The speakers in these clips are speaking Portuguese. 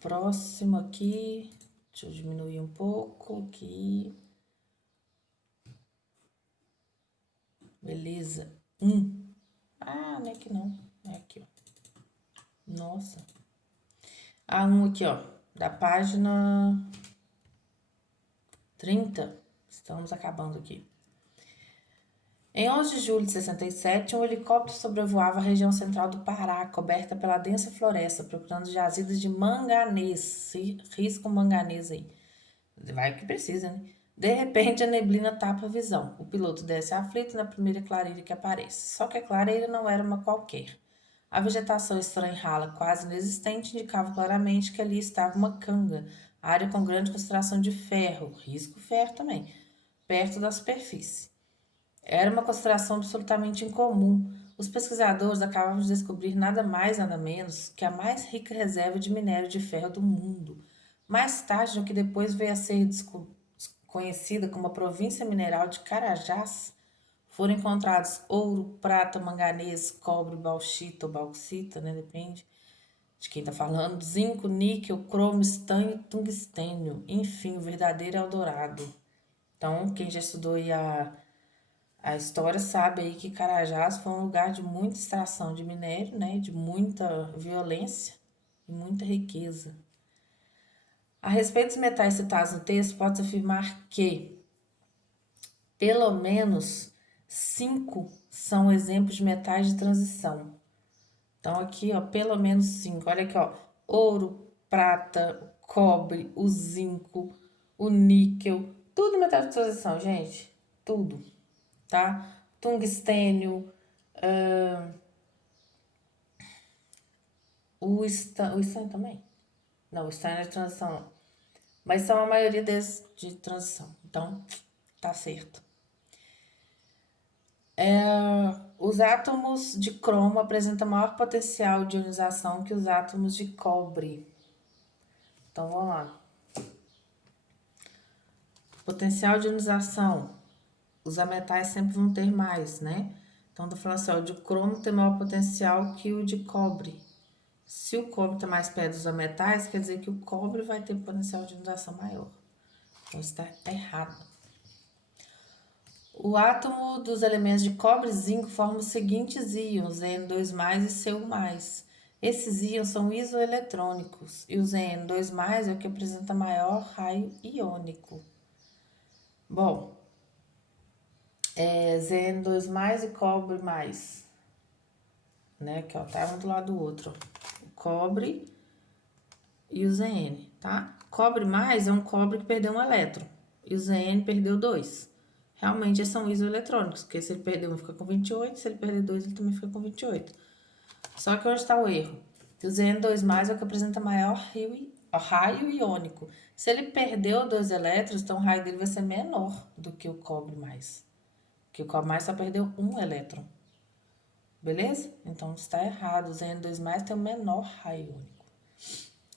Próximo aqui, deixa eu diminuir um pouco aqui. Beleza. Ah, não é aqui não. É aqui, ó. Nossa. Aqui, ó. Da página 30. Estamos acabando aqui. Em 11 de julho de 67, um helicóptero sobrevoava a região central do Pará, coberta pela densa floresta, procurando jazidas de manganês. Risco manganês aí. Vai que precisa, né? De repente, a neblina tapa a visão. O piloto desce aflito na primeira clareira que aparece. Só que a clareira não era uma qualquer. A vegetação estranha e rala, quase inexistente, indicava claramente que ali estava uma canga, área com grande concentração de ferro, risco ferro também, perto da superfície. Era uma concentração absolutamente incomum. Os pesquisadores acabavam de descobrir nada mais nada menos que a mais rica reserva de minério de ferro do mundo. Mais tarde, no que depois veio a ser conhecida como a província mineral de Carajás, foram encontrados ouro, prata, manganês, cobre, bauxita ou bauxita, né? Depende de quem está falando, zinco, níquel, cromo, estanho e tungstênio. Enfim, o verdadeiro Eldorado. Então, quem já estudou aí a história sabe aí que Carajás foi um lugar de muita extração de minério, né? De muita violência e muita riqueza. A respeito dos metais citados no texto, pode-se afirmar que pelo menos 5 são exemplos de metais de transição. Então, aqui, ó, pelo menos 5. Olha aqui, ó. Ouro, prata, cobre, o zinco, o níquel. Tudo metal de transição, gente. Tudo, tá? Tungstênio, o estanho também. Não, o estanho é de transição, não. Mas são a maioria deles de transição. Então, tá certo. Os átomos de cromo apresentam maior potencial de ionização que os átomos de cobre. Então, vamos lá. Potencial de ionização. Os ametais sempre vão ter mais, né? Então, tô falando assim, ó, o de cromo tem maior potencial que o de cobre. Se o cobre está mais perto dos ametais, quer dizer que o cobre vai ter potencial de ionização maior. Então, isso está errado. O átomo dos elementos de cobre e zinco forma os seguintes íons, N2+, e Cu+. Esses íons são isoeletrônicos e o Zn2+, é o que apresenta maior raio iônico. Bom, Zn2+, e cobre+, né? Que ó, tá um do lado do outro. O cobre e o Zn, tá? Cobre mais é um cobre que perdeu um elétron e o Zn perdeu 2. Realmente eles são isoeletrônicos, porque se ele perder um, fica com 28, se ele perder 2, ele também fica com 28. Só que onde está o erro? O Zn2+, é o que apresenta maior raio iônico. Se ele perdeu 2 elétrons, então o raio dele vai ser menor do que o cobre mais. Porque o cobre mais só perdeu um elétron. Beleza? Então está errado. O Zn2+, tem o menor raio iônico.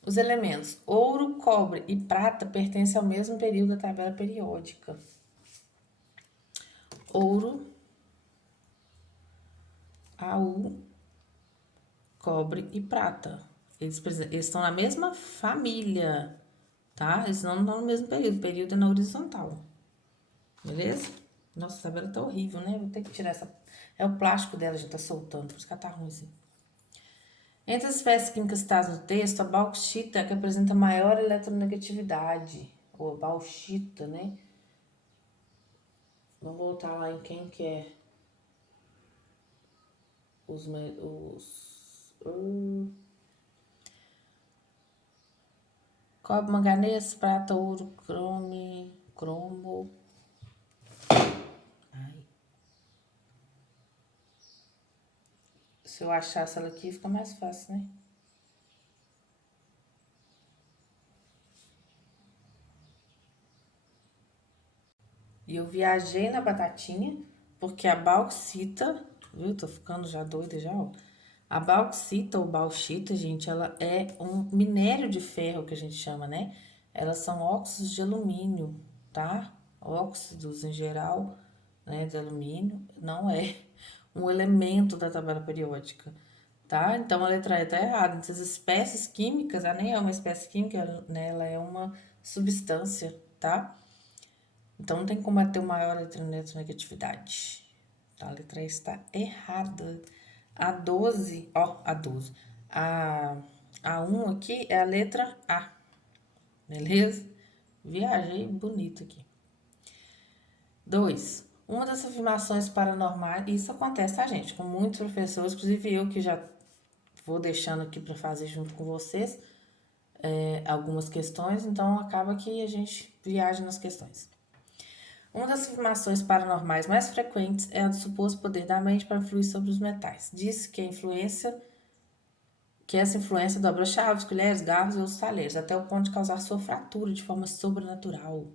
Os elementos ouro, cobre e prata pertencem ao mesmo período da tabela periódica. Ouro, AU, cobre e prata. Eles estão na mesma família, tá? Eles não estão no mesmo período. O período é na horizontal. Beleza? Nossa, a tabela tá horrível, né? Vou ter que tirar essa... É o plástico dela, a gente tá soltando. Por isso que ela tá ruim, assim. Entre as espécies químicas citadas no texto, a bauxita é a que apresenta maior eletronegatividade. Ou a bauxita, né? Vamos voltar lá em quem que é cobre, manganês, prata, ouro, cromo. Ai. Se eu achasse ela aqui, fica mais fácil, né? E eu viajei na batatinha, porque a bauxita, viu? Tô ficando já doida já, ó. A bauxita ou bauxita, gente, ela é um minério de ferro que a gente chama, né? Elas são óxidos de alumínio, tá? Óxidos em geral, né, de alumínio, não é um elemento da tabela periódica. tá? Então a letra E tá errada. Essas espécies químicas, ela nem é uma espécie química, né? Ela é uma substância, tá? Então não tem como ter uma maior eletronegatividade. Então a letra E está errada. A 12, ó, a 12. A 1 aqui é a letra A, beleza? Viajei bonito aqui. 2. Uma das afirmações paranormais, isso acontece, tá, gente? Com muitos professores, inclusive eu que já vou deixando aqui para fazer junto com vocês algumas questões, então acaba que a gente viaja nas questões. Uma das afirmações paranormais mais frequentes é a do suposto poder da mente para influir sobre os metais. Diz que essa influência dobra chaves, colheres, garfos e outros talheres, até o ponto de causar sua fratura de forma sobrenatural.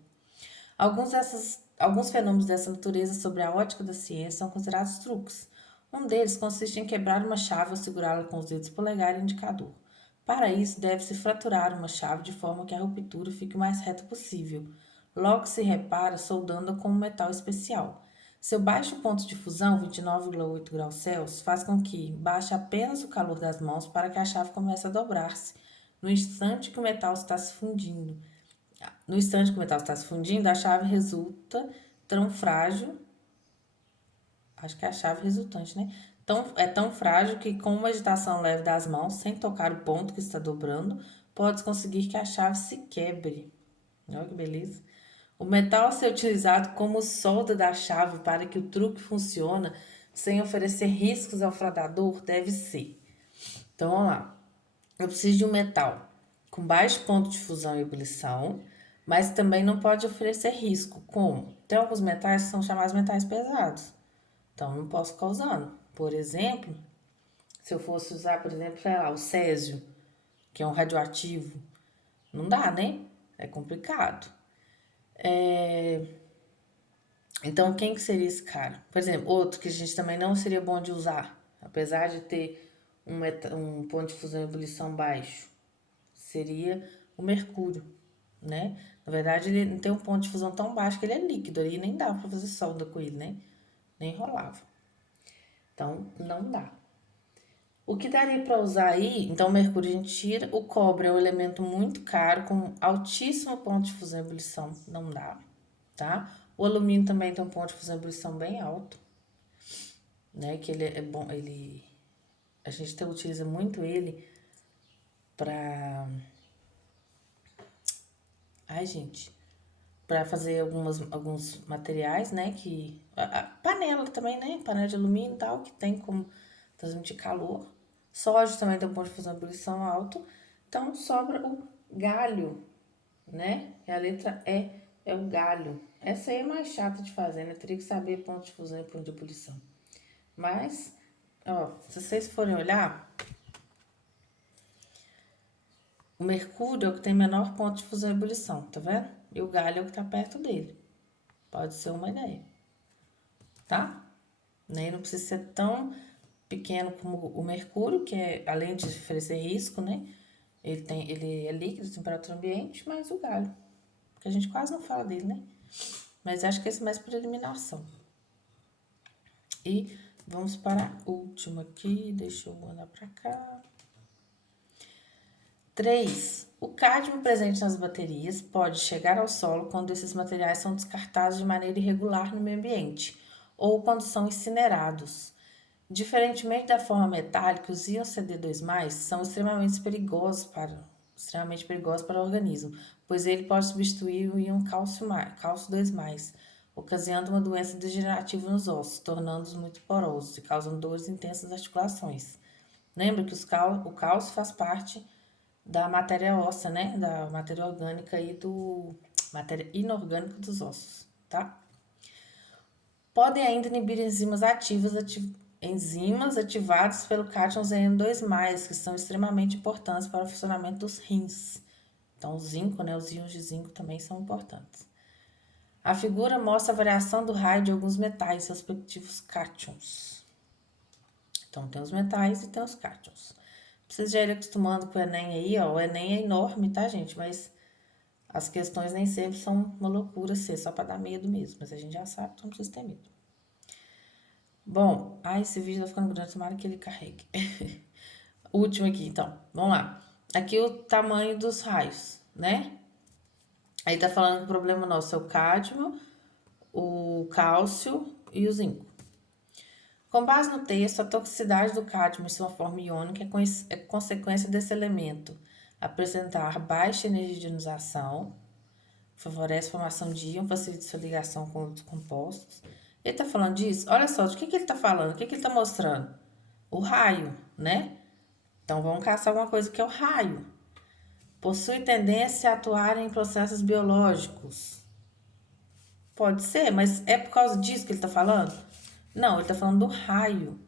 Alguns fenômenos dessa natureza sobre a ótica da ciência são considerados truques. Um deles consiste em quebrar uma chave ou segurá-la com os dedos polegar e indicador. Para isso, deve-se fraturar uma chave de forma que a ruptura fique o mais reta possível. Logo se repara soldando-a com um metal especial. Seu baixo ponto de fusão, 29,8 graus Celsius, faz com que baixe apenas o calor das mãos para que a chave comece a dobrar-se, no instante que o metal está se fundindo. No instante que o metal está se fundindo, a chave resulta tão frágil. Acho que é a chave resultante, né? É tão frágil que, com uma agitação leve das mãos, sem tocar o ponto que está dobrando, pode conseguir que a chave se quebre. Olha que beleza. O metal a ser utilizado como solda da chave para que o truque funcione sem oferecer riscos ao fraudador deve ser. Então, vamos lá. Eu preciso de um metal com baixo ponto de fusão e ebulição, mas também não pode oferecer risco. Como? Tem alguns metais que são chamados metais pesados. Então, não posso ficar usando. Por exemplo, se eu fosse usar, por exemplo, sei lá, o césio, que é um radioativo, não dá, né? É complicado. Então, quem que seria esse cara? Por exemplo, outro que a gente também não seria bom de usar, apesar de ter um ponto de fusão e ebulição baixo, seria o mercúrio, né? Na verdade, ele não tem um ponto de fusão tão baixo que ele é líquido, aí nem dá para fazer solda com ele, né? Nem rolava. Então, não dá. O que daria para usar aí? Então, o mercúrio a gente tira. O cobre é um elemento muito caro, com altíssimo ponto de fusão e ebulição. Não dá, tá? O alumínio também tem um ponto de fusão e ebulição bem alto, né? Que ele é bom, a gente utiliza muito ele para, ai gente, para fazer alguns materiais, né? Que a panela também, né? Panela de alumínio e tal, que tem como transmitir calor. Sódio também tem um ponto de fusão e ebulição alto. Então sobra o galho, né? E a letra E é o galho. Essa aí é mais chata de fazer, né? Teria que saber ponto de fusão e ponto de ebulição. Mas, ó, se vocês forem olhar, o mercúrio é o que tem menor ponto de fusão e ebulição, tá vendo? E o galho é o que tá perto dele. Pode ser uma ideia, tá? Né? Não precisa ser tão pequeno como o mercúrio, que é, além de oferecer risco, né? Ele é líquido, temperatura ambiente, mas o galho, que a gente quase não fala dele, né? Mas acho que esse é mais por eliminação. E vamos para a última aqui, deixa eu mandar para cá. 3. O cádmio presente nas baterias pode chegar ao solo quando esses materiais são descartados de maneira irregular no meio ambiente ou quando são incinerados. Diferentemente da forma metálica, os íons CD2+, são extremamente perigosos para o organismo, pois ele pode substituir o íon cálcio 2+, ocasionando uma doença degenerativa nos ossos, tornando-os muito porosos e causando dores intensas nas articulações. Lembra que o cálcio faz parte da matéria óssea, né? Da matéria orgânica e matéria inorgânica dos ossos, tá? Podem ainda inibir enzimas ativadas pelo cátion ZN2+, que são extremamente importantes para o funcionamento dos rins. Então, o zinco, né? Os íons de zinco também são importantes. A figura mostra a variação do raio de alguns metais, respectivos cátions. Então, tem os metais e tem os cátions. Vocês já irem acostumando com o Enem aí, ó. O Enem é enorme, tá, gente? Mas as questões nem sempre são uma loucura ser, só para dar medo mesmo. Mas a gente já sabe, então não precisa ter medo. Bom, esse vídeo tá ficando grande, tomara que ele carregue. último aqui, então. Vamos lá. Aqui o tamanho dos raios, né? Aí tá falando que o problema nosso é o cádmio, o cálcio e o zinco. Com base no texto, a toxicidade do cádmio em sua forma iônica é consequência desse elemento apresentar baixa energia de ionização, favorece a formação de íon, facilita sua ligação com outros compostos. Ele está falando disso? Olha só, de que ele está falando? O que ele está mostrando? O raio, né? Então, vamos caçar alguma coisa que é o raio. Possui tendência a atuar em processos biológicos. Pode ser, mas é por causa disso que ele está falando? Não, ele está falando do raio.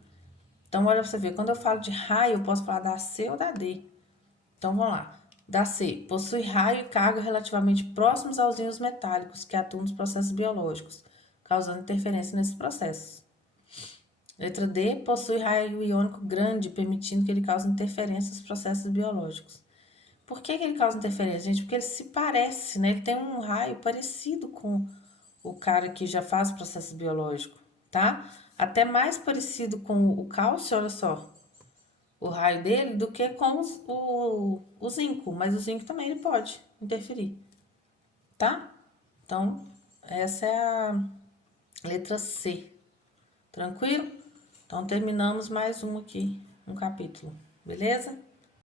Então, olha pra você ver, quando eu falo de raio, eu posso falar da C ou da D. Então, vamos lá. Da C, possui raio e carga relativamente próximos aos íons metálicos que atuam nos processos biológicos, causando interferência nesses processos. Letra D, possui raio iônico grande, permitindo que ele cause interferência nos processos biológicos. Por que ele causa interferência, gente? Porque ele se parece, né? Ele tem um raio parecido com o cara que já faz processo biológico, tá? Até mais parecido com o cálcio, olha só, o raio dele, do que com o zinco. Mas o zinco também ele pode interferir, tá? Então, essa é a letra C. Tranquilo? Então, terminamos mais um aqui, um capítulo. Beleza?